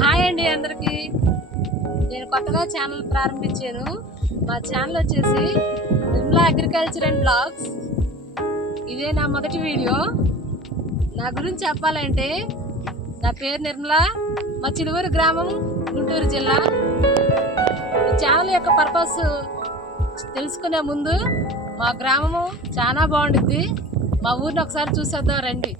హాయ్ అండి అందరికీ. నేను కొత్తగా ఛానల్ ప్రారంభించాను. మా ఛానల్ వచ్చేసి నిర్మలా అగ్రికల్చర్ అండ్ బ్లాగ్స్. ఇదే నా మొదటి వీడియో. నా గురించి చెప్పాలంటే నా పేరు నిర్మలా, మా చిలువూరు గ్రామం, గుంటూరు జిల్లా. ఈ ఛానల్ యొక్క పర్పస్ తెలుసుకునే ముందు మా గ్రామము చాలా బాగుంటుంది. మా ఊరిని ఒకసారి చూసేద్దాం రండి.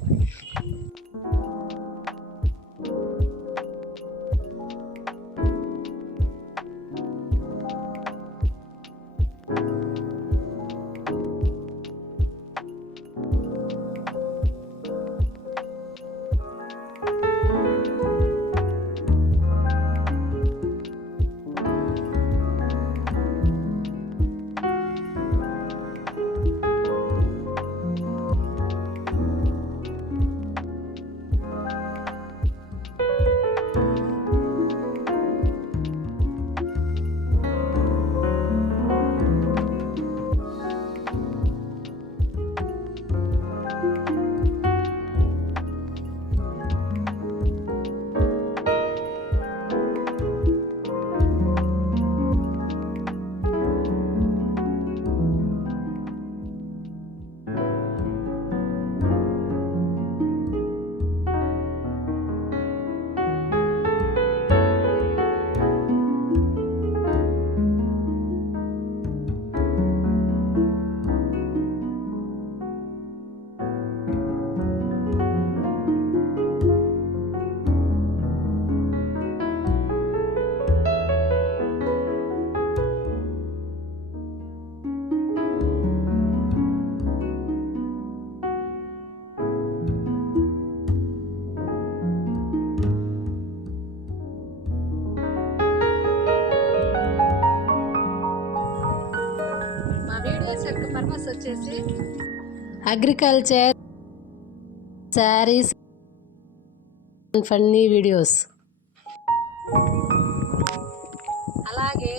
పర్పస్ వచ్చేసి అగ్రికల్చర్, శారీస్, ఫన్నీ వీడియోస్. అలాగే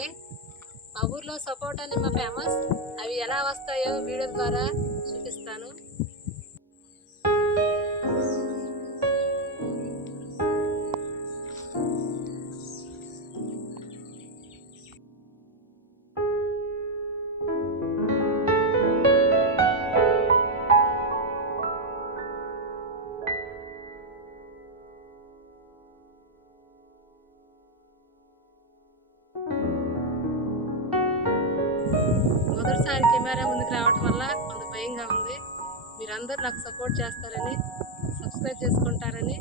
మా ఊర్లో సపోటా నిమ్మ ఫేమస్. అవి ఎలా వస్తాయో వీడియో ద్వారా చూపిస్తాను. మొదటిసారి కెమెరా ముందుకు రావడం వల్ల కొంత భయంగా ఉంది. మీరందరూ నాకు సపోర్ట్ చేస్తారని, సబ్స్క్రైబ్ చేసుకుంటారని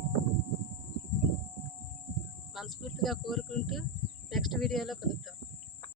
మనస్ఫూర్తిగా కోరుకుంటూ నెక్స్ట్ వీడియోలో కలుద్దాం.